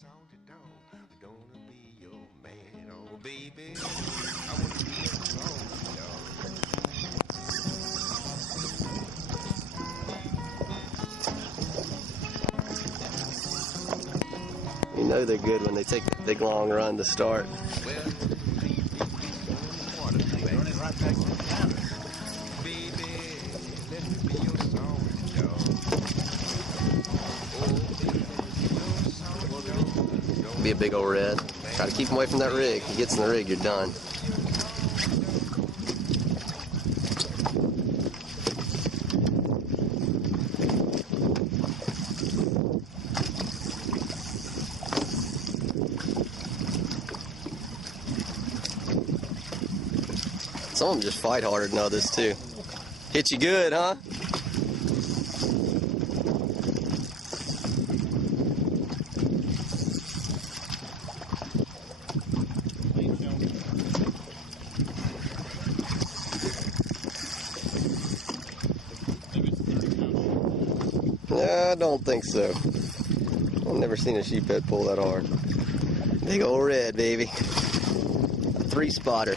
salty dog. I'm gonna be your man, oh baby. I want to be a salty dog. You know they're good when they take the big long run to start. Well, baby, water running right back to the cabin. Baby, let me be your salty dog. Oh, baby, your salty dog. Be a big old red. Try to keep him away from that rig. He gets in the rig, you're done. Some of them just fight harder than others too. Hit you good, huh? I don't think so. I've never seen a sheephead pull that hard. Big old red, baby. A 3-spotter.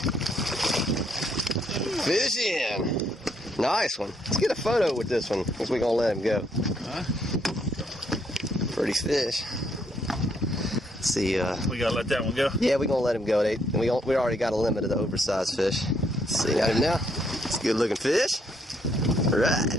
Fish in. Nice one. Let's get a photo with this one, because we're going to let him go. Huh? Pretty fish. Let's see. We got to let that one go? Yeah, we're going to let him go. We already got a limit of the oversized fish. Let's see. Got him now. It's a good looking fish. All right.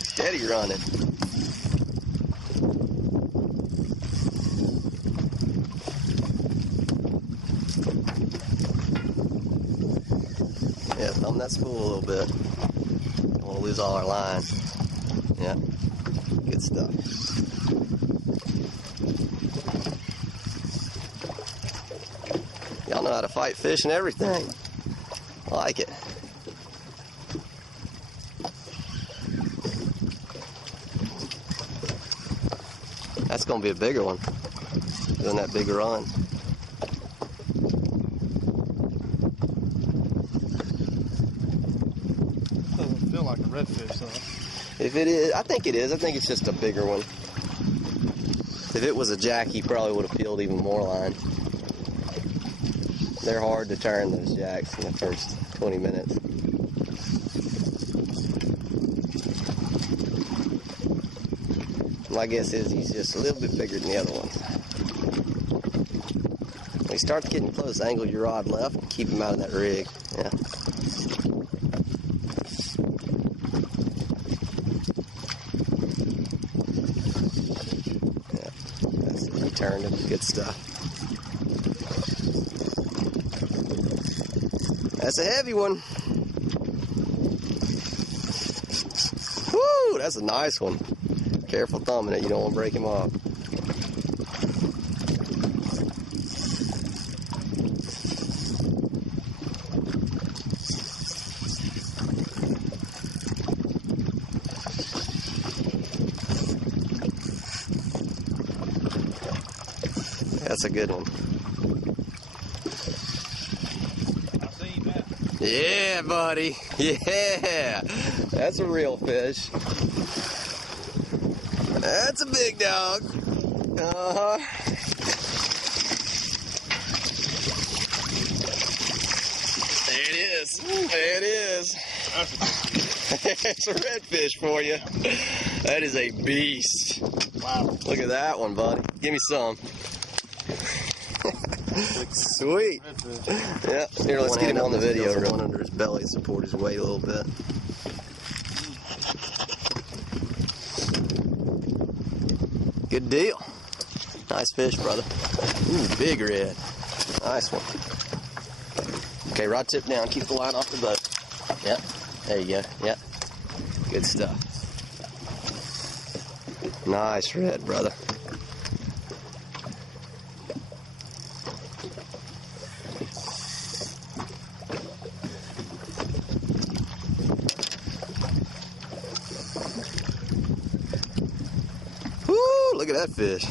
Steady running. Yeah, thumb that spool a little bit. Don't want to lose all our line. Yeah, good stuff. Y'all know how to fight fish and everything. I like it. That's going to be a bigger one, doing that big run. Doesn't feel like a redfish, though. If it is, I think it is. I think it's just a bigger one. If it was a jack, he probably would have peeled even more line. They're hard to turn, those jacks, in the first 20 minutes. My guess is he's just a little bit bigger than the other ones. When he starts getting close, angle your rod left and keep him out of that rig. Yeah. Yeah. That's it. He turned him. Good stuff. That's a heavy one. Woo! That's a nice one. Careful thumbing it, you don't want to break him off. That's a good one. Yeah, buddy. Yeah. That's a real fish. That's a big dog. Uh-huh. There it is. There it is. It's a redfish for you. That is a beast. Wow. Look at that one, buddy. Give me some. Sweet. Yeah. Here, let's get him on the video. One under his belly, support his weight a little bit. Good deal. Nice fish, brother. Ooh, big red. Nice one. Okay, rod tip down. Keep the line off the boat. Yep. There you go. Yep. Good stuff. Nice red, brother. Woo! Look at that fish.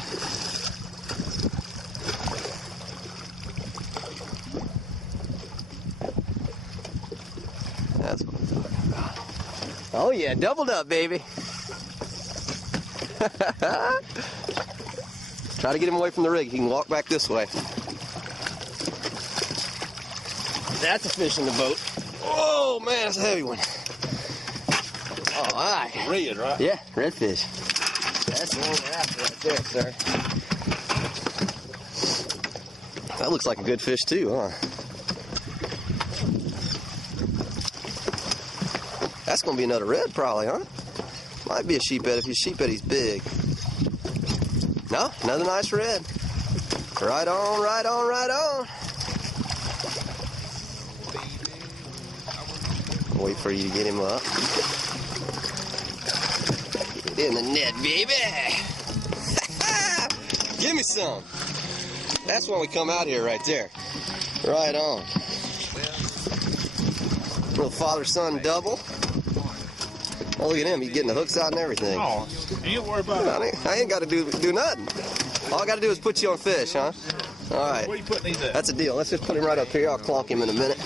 Oh yeah, doubled up, baby. Try to get him away from the rig. He can walk back this way. That's a fish in the boat. Oh man, that's a heavy one. All right. Red, right? Yeah, redfish. That's the one we're after right there, sir. That looks like a good fish too, huh? That's gonna be another red probably, huh? Might be a sheephead if he's sheephead, he's big. No, another nice red. Right on, right on, right on. Wait for you to get him up. Get in the net, baby. Give me some. That's when we come out here right there. Right on. Little father-son double. Oh, look at him. He's getting the hooks out and everything. Oh, you ain't worry about it. I ain't got to do nothing. All I got to do is put you on fish, huh? All right. Where you putting these at? That's a deal. Let's just put him right up here. I'll clonk him in a minute.